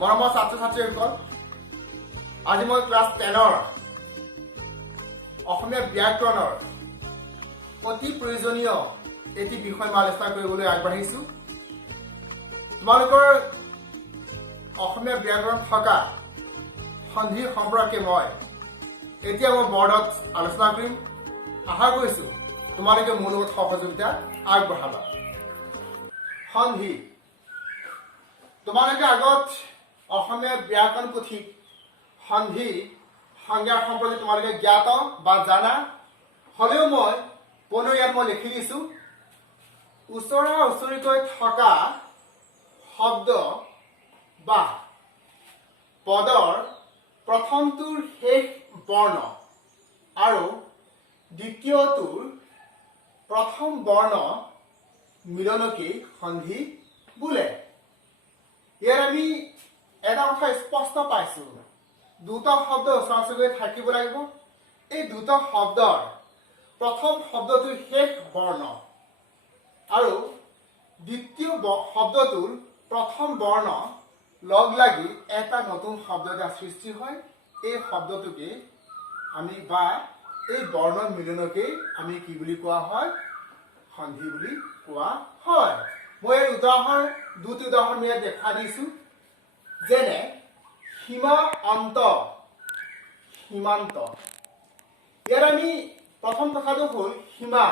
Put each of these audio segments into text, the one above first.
মৰমৰ ছাত্ৰ ছাত্ৰীসকল, আজি মই ক্লাছ 10ৰ অসমীয়া ব্যাকৰণৰ অতি প্ৰয়োজনীয় এটি বিষয় আলোচনা কৰিবলৈ আগবাঢ়িছো। তোমালোকৰ অসমীয়া ব্যাকৰণ থকা সন্ধি সম্পৰ্কে মই এতিয়া মই বৰ্ডত আলোচনা কৰিম। আশা কৰিছো তোমালোকে মোৰ লগত সহযোগিতা আগবঢ়াবা। সন্ধি, তোমালোকে আগত অসমীয়া ব্যাকৰণ পুথি সন্ধি সংজ্ঞাৰ সম্পৰ্কে তোমালোকে জ্ঞাত বা জানা হলেও মই পুনৰ ইয়াত মই লিখি দিছো, ওচৰা ওচৰিকৈ থকা শব্দ বা পদৰ প্ৰথমটোৰ শেষ বৰ্ণ আৰু দ্বিতীয়টোৰ প্ৰথম বৰ্ণ মিলনকে সন্ধি বোলে। ইয়াত আমি এটা কথা স্পষ্ট পাইছো, দুটা শব্দ ওচৰা ওচৰিকৈ থাকিব লাগিব। এই দুটা শব্দৰ প্ৰথম শব্দটোৰ শেষ বৰ্ণ আৰু দ্বিতীয় শব্দটোৰ প্ৰথম বৰ্ণ লগ লাগি এটা নতুন শব্দ এটা সৃষ্টি হয়। এই শব্দটোকে আমি বা এই বৰ্ণৰ মিলনকে আমি কি বুলি কোৱা হয়? সন্ধি বুলি কোৱা হয়। মই এই দুটি উদাহৰণ ইয়াত দেখা দিছো, যেনে সীমান্ত, সীমান্ত। ইয়াত আমি প্ৰথম কথাটো হ'ল সীমা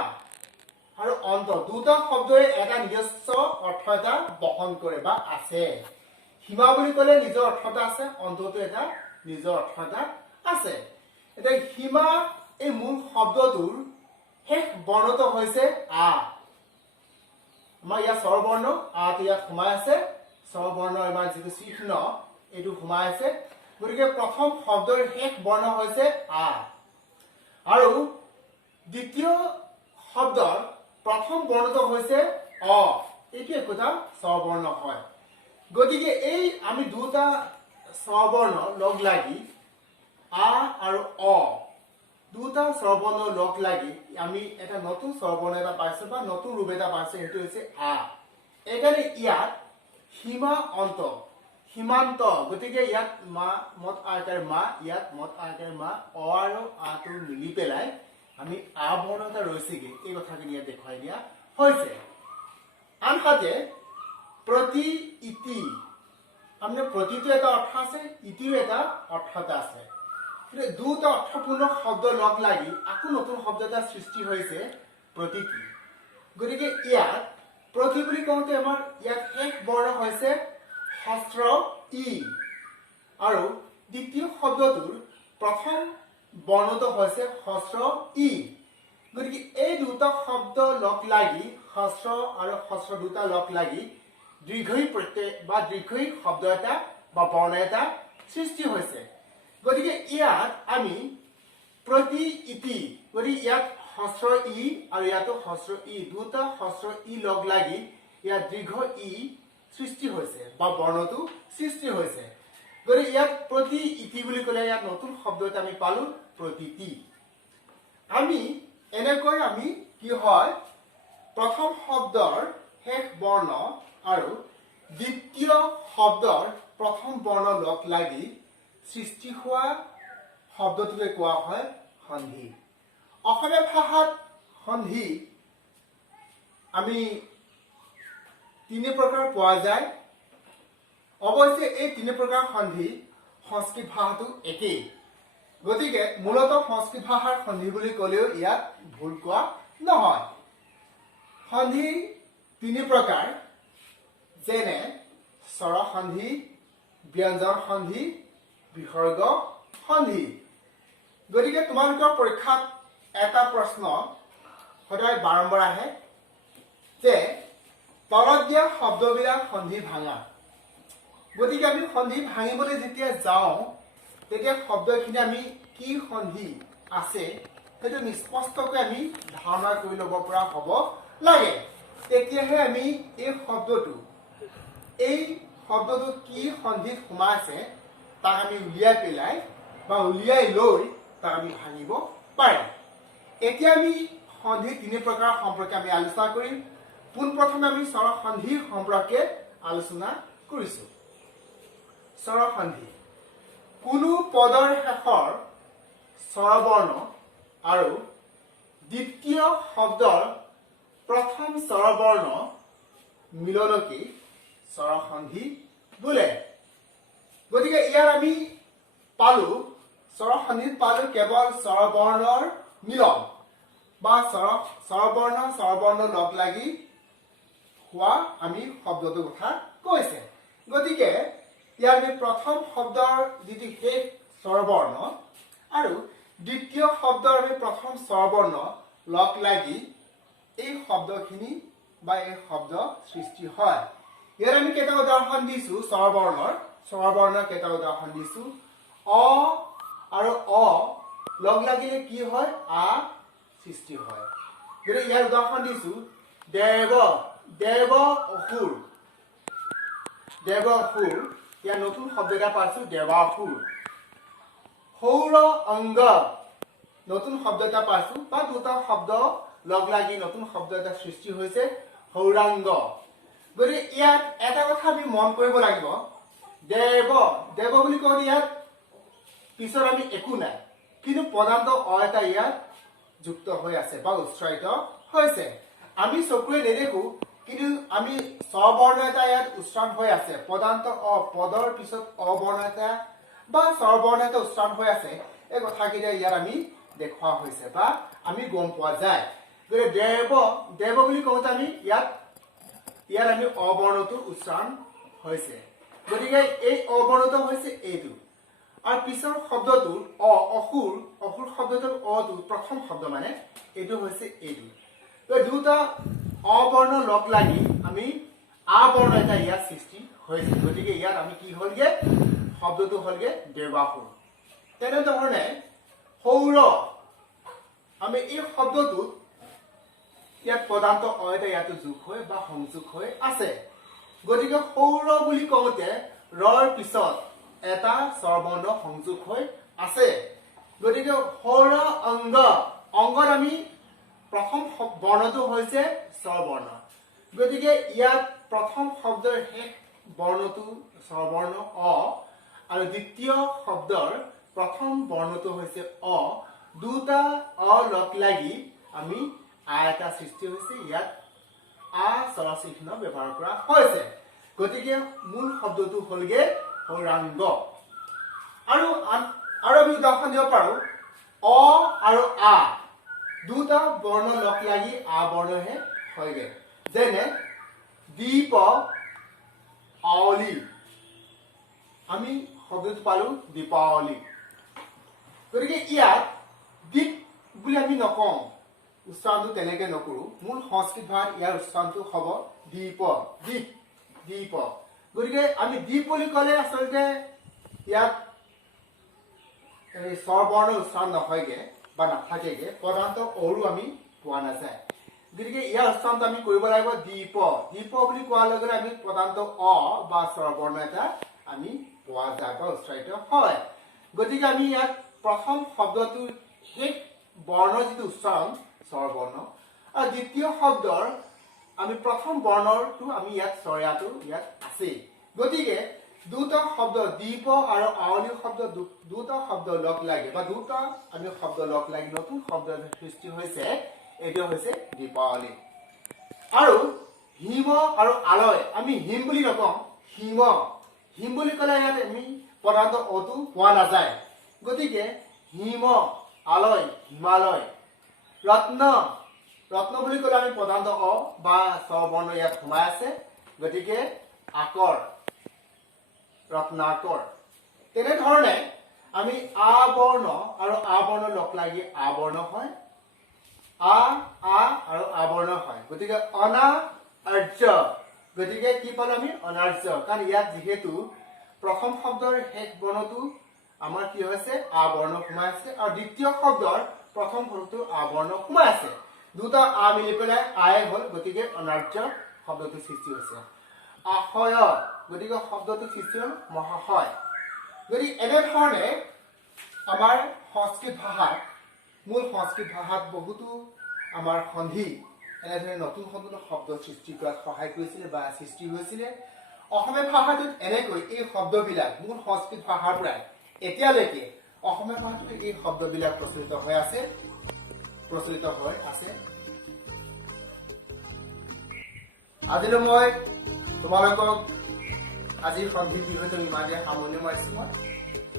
আৰু অন্ত, দুটা শব্দৰে এটা নিজস্ব অৰ্থ এটা বহন কৰে বা আছে। সীমা বুলি ক'লে নিজৰ অৰ্থ এটা আছে, অন্তটো এটা নিজৰ অৰ্থ এটা আছে। এতিয়া সীমা এই মূল শব্দটোৰ শেষ বৰ্ণটো হৈছে আ। আমাৰ ইয়াত স্বৰবৰ্ণ আটো ইয়াত সোমাই আছে, স্বৰবৰ্ণ আমাৰ যিটো চিহ্ন এইটো সোমাই আছে। গতিকে প্ৰথম শব্দৰ শেষ বৰ্ণ হৈছে আ আৰু দ্বিতীয় শব্দৰ প্ৰথম বৰ্ণটো হৈছে অ। এইটো একোটা স্বৰবৰ্ণ হয়। গতিকে এই আমি দুটা স্বৰবৰ্ণ লগ লাগি আ আৰু অ, দুটা স্বৰবৰ্ণ লগ লাগি আমি এটা নতুন স্বৰবৰ্ণ এটা পাইছো বা নতুন ৰূপ এটা পাইছো, সেইটো হৈছে আ। এইকাৰণে ইয়াত সীমা অন্ত, সীমান্ত। গতিকে ইয়াত মা মত আকাৰে মা, ইয়াত মত আকাৰে মা, অ আৰু আটো মিলি পেলাই আমি আ বৰ্ণ এটা ৰৈছেগে, এই কথাখিনি ইয়াত দেখুৱাই দিয়া হৈছে। আনহাতে প্ৰতি, ইতি, আমি প্ৰতিটো এটা অৰ্থ আছে, ইতিৰো এটা অৰ্থ এটা আছে। দুটা অৰ্থপূৰ্ণ শব্দ লগ লাগি আকৌ নতুন শব্দ এটা সৃষ্টি হৈছে প্ৰতীকী। গতিকে ইয়াত প্ৰতি বুলি কওঁতে আমাৰ ইয়াত শেষ বৰ্ণ হৈছে হস্ৰ ই আৰু দ্বিতীয় শব্দটোৰ প্ৰথম বৰ্ণটো হৈছে হস্ৰ ই। গতিকে এই দুটা শব্দ লগ লাগি হস্ৰ আৰু হস্ৰ দুটা লগ লাগি দীৰ্ঘই প্ৰত্যয় বা দীৰ্ঘই শব্দ এটা বা বৰ্ণ এটা সৃষ্টি হৈছে। গতিকে ইয়াত আমি প্ৰতি, ইতি, গতিকে ইয়াত হস্ৰ ই আৰু ইয়াতো হস্ৰ ই, দুটা হস্ৰ ই লগ লাগি ইয়াত দীৰ্ঘ ই সৃষ্টি হৈছে বা বৰ্ণটো সৃষ্টি হৈছে। গতিকে ইয়াত প্ৰতি, ইতি বুলি ক'লে ইয়াত নতুন শব্দ এটা আমি পালো, প্ৰতীতি। আমি এনেকৈ আমি কি হয়, প্ৰথম শব্দৰ শেষ বৰ্ণ আৰু দ্বিতীয় শব্দৰ প্ৰথম বৰ্ণ লগ লাগি সৃষ্টি হোৱা শব্দটোকে কোৱা হয় সন্ধি। অসমীয়া ভাষাত সন্ধি আমি তিনি প্ৰকাৰ পোৱা যায়। অৱশ্যে এই তিনি প্ৰকাৰ সন্ধি সংস্কৃত ভাষাটো একেই। গতিকে মূলতঃ সংস্কৃত ভাষাৰ সন্ধি বুলি ক'লেও ইয়াত ভুল কোৱা নহয়। সন্ধি তিনি প্ৰকাৰ, যেনে স্বৰ সন্ধি, ব্যঞ্জন সন্ধি, বিসৰ্গ সন্ধি। গতিকে তোমালোকৰ পৰীক্ষাত এটা প্ৰশ্ন সদায় বাৰম্বাৰ আহে যে তলত দিয়া শব্দবিলাক সন্ধি ভাঙা। গতিকে আমি সন্ধি ভাঙিবলৈ যেতিয়া যাওঁ তেতিয়া শব্দখিনি আমি কি সন্ধি আছে সেইটো নিস্পষ্টকৈ আমি ধাৰণা কৰি ল'ব পৰা হ'ব লাগে। তেতিয়াহে আমি এই শব্দটো কি সন্ধিত সোমাইছে তাক আমি উলিয়াই পেলাই বা উলিয়াই লৈ তাক আমি ভাঙিব পাৰিম। এতিয়া আমি সন্ধি তিনি প্ৰকাৰ সম্পৰ্কে আমি আলোচনা কৰিম। পোনপ্ৰথমে আমি স্বৰ সন্ধিৰ সম্পৰ্কে আলোচনা কৰিছো। স্বৰসন্ধি কোনো পদৰ শেষৰ স্বৰবৰ্ণ আৰু দ্বিতীয় শব্দৰ প্ৰথম স্বৰবৰ্ণ মিলনকে স্বৰসন্ধি বোলে গতিকে ইয়াৰ আমি পালো স্বৰসন্ধিত পালো কেৱল স্বৰবৰ্ণৰ মিলন বা স্বৰবৰ্ণ লগ লাগি হোৱা আমি শব্দটোৰ কথা কৈছে গতিকে ইয়াৰ আমি প্ৰথম শব্দৰ যিটো শেষ স্বৰবৰ্ণ আৰু দ্বিতীয় শব্দৰ আমি প্ৰথম স্বৰবৰ্ণ লগ লাগি এই শব্দখিনি বা এই শব্দ সৃষ্টি হয় ইয়াৰ আমি কেইটা উদাহৰণ দিছো স্বৰবৰ্ণৰ কেইটা উদাহৰণ দিছো অ আৰু অ লগ লাগিলে কি হয় আ সৃষ্টি হয় গতিকে ইয়াৰ উদাহৰণ দিছো দেৱ অসুৰ ইয়াৰ নতুন শব্দ এটা পাইছো দেৱাসুৰ সৌৰ অংগ নতুন শব্দ এটা পাইছো বা দুটা শব্দ লগ লাগি নতুন শব্দ এটা সৃষ্টি হৈছে সৌৰাংগ গতিকে ইয়াত এটা কথা আমি মন কৰিব লাগিব দেৱ বুলি কওঁতে ইয়াত পিছত আমি একো নাই কিন্তু পদান্ত অ এটা ইয়াত যুক্ত হৈ আছে বা উচ্চাৰিত হৈছে আমি চকুৰে নেদেখো কিন্তু আমি স্বৰবৰ্ণ এটা ইয়াত উচ্চাৰণ হৈ আছে পদান্ত অ পদৰ পিছত অবৰ্ণ এটা বা স্বৰবৰ্ণ এটা উচ্চাৰণ হৈ আছে এই কথাকেইটা ইয়াত আমি দেখুওৱা হৈছে বা আমি গম পোৱা যায় গতিকে দেৱ বুলি কওঁতে আমি ইয়াত আমি অবৰ্ণটো উচ্চাৰণ হৈছে গতিকে এই অবৰ্ণটো হৈছে এইটো আৰু পিছৰ শব্দটো অসুৰ শব্দটোৰ অটো প্ৰথম শব্দ মানে এইটো হৈছে এইটো দুটা অবৰ্ণ লগ লাগি আমি আ বৰ্ণ এটা ইয়াত সৃষ্টি হৈছে গতিকে ইয়াত আমি কি হলগে শব্দটো হলগে দেৱাসুৰ তেনেধৰণে সৌৰ আমি এই শব্দটো ইয়াত পদান্ত অ এটা ইয়াতো যোগ হৈ বা সংযোগ হৈ আছে গতিকে সৌৰ বুলি কওঁতে ৰৰ পিছত এটা স্বৰবৰ্ণ সংযোগ হৈ আছে গতিকে সৌৰ অংগত আমি প্ৰথম বৰ্ণটো হৈছে স্বৰবৰ্ণ গতিকে ইয়াত প্ৰথম শব্দৰ শেষ বৰ্ণটো স্বৰবৰ্ণ অ আৰু দ্বিতীয় শব্দৰ প্ৰথম বৰ্ণটো হৈছে অ দুটা অ লগ লাগি আমি আ এটা সৃষ্টি হৈছে ইয়াত আ স্বৰচিহ্ন ব্যৱহাৰ কৰা হৈছে গতিকে মূল শব্দটো হলগে সৌৰাংগ আৰু আমি উদাহৰণ দিব পাৰো অ আৰু আ দুটা বৰ্ণ লগ লাগি আ বৰ্ণহে হয়গে যেনে দীপ আৱলী আমি শব্দটো পালো দীপাৱলী গতিকে ইয়াত দীপ বুলি আমি নকওঁ উচ্চাৰণটো তেনেকে নকৰো মূল সংস্কৃত ভাষাত ইয়াৰ উচ্চাৰণটো হ'ব দীপ গতিকে আমি দীপ বুলি ক'লে আচলতে ইয়াত স্বৰবৰ্ণ উচ্চাৰণ নহয়গে বা নাথাকেগে পদান্ত অৰু আমি পোৱা নাযায় গতিকে ইয়াৰ উচ্চাৰণটো আমি কৰিব লাগিব দীপ বুলি কোৱাৰ লগে লগে আমি পদান্ত অ বা স্বৰবৰ্ণ এটা আমি পোৱা যায় বা উচ্চাৰিত হয় গতিকে আমি ইয়াত প্ৰথম শব্দটোৰ শেষ বৰ্ণৰ যিটো উচ্চাৰণ স্বৰবৰ্ণ আৰু দ্বিতীয় শব্দৰ আমি প্ৰথম বৰ্ণৰটো আমি ইয়াত স্বৰয়াটো ইয়াত আছে গতিকে দুটা শব্দ দীপ আৰু আৱলী শব্দ দুটা শব্দ লগ লাগি বা দুটা আমি শব্দ লগ লাগি নতুন শব্দ সৃষ্টি হৈছে এইটো হৈছে দীপাৱলী আৰু হিম আৰু আলয় আমি হিম বুলি নকওঁ হিম বুলি ক'লে ইয়াত আমি পদাৰ্থ অটো পোৱা নাযায় গতিকে হিম আলয় হিমালয় ৰত্ন বুলি ক'লে আমি পদান্ত অ বা স্বৰবৰ্ণ ইয়াত সোমাই আছে গতিকে আকৰ ৰত্নাকৰ তেনেধৰণে আমি আ বৰ্ণ আৰু আ বৰ্ণ লগ লাগি আ বৰ্ণ হয় আ আৰু আ বৰ্ণ হয় গতিকে অনাৰ্য গতিকে কি পালো আমি অনাৰ্য কাৰণ ইয়াত যিহেতু প্ৰথম শব্দৰ শেষ বৰ্ণটো আমাৰ কি হৈছে আ বৰ্ণ সোমাই আছে আৰু দ্বিতীয় শব্দৰ প্ৰথম বৰ্ণটো আ বৰ্ণ সোমাই আছে দুটা আ মিলি পেলাই আই হল গতিকে অনাৰ্য শব্দটো সৃষ্টি হৈছে আশয় গতিকে শব্দটো সৃষ্টি হল মহাশয় গতিকে এনেধৰণে আমাৰ সংস্কৃত ভাষাত মূল সংস্কৃত ভাষাত বহুতো আমাৰ সন্ধি এনেধৰণে নতুন শব্দ সৃষ্টি কৰাত সহায় কৰিছিলে বা সৃষ্টি হৈছিলে অসমীয়া ভাষাটোত এনেকৈ এই শব্দবিলাক মূল সংস্কৃত ভাষাৰ পৰাই এতিয়ালৈকে অসমীয়া ভাষাটোত এই শব্দবিলাক প্ৰচলিত হৈ আছে আজিলৈ মই তোমালোকক আজিৰ সন্ধিৰ বিষয়টো ইমানেই সামৰণি মাৰিছো। মই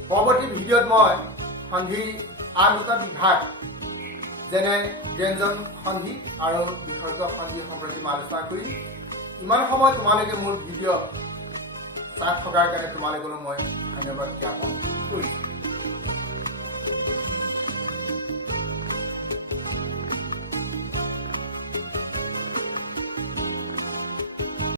পৰৱৰ্তী ভিডিঅ'ত মই সন্ধিৰ আন দুটা বিভাগ যেনে ব্যঞ্জন সন্ধি আৰু বিসৰ্গ সন্ধি সম্পৰ্কে মই আলোচনা কৰিম। ইমান সময় তোমালোকে মোৰ ভিডিঅ' চাই থকাৰ কাৰণে তোমালোকলৈ মই ধন্যবাদ জ্ঞাপন কৰিছো।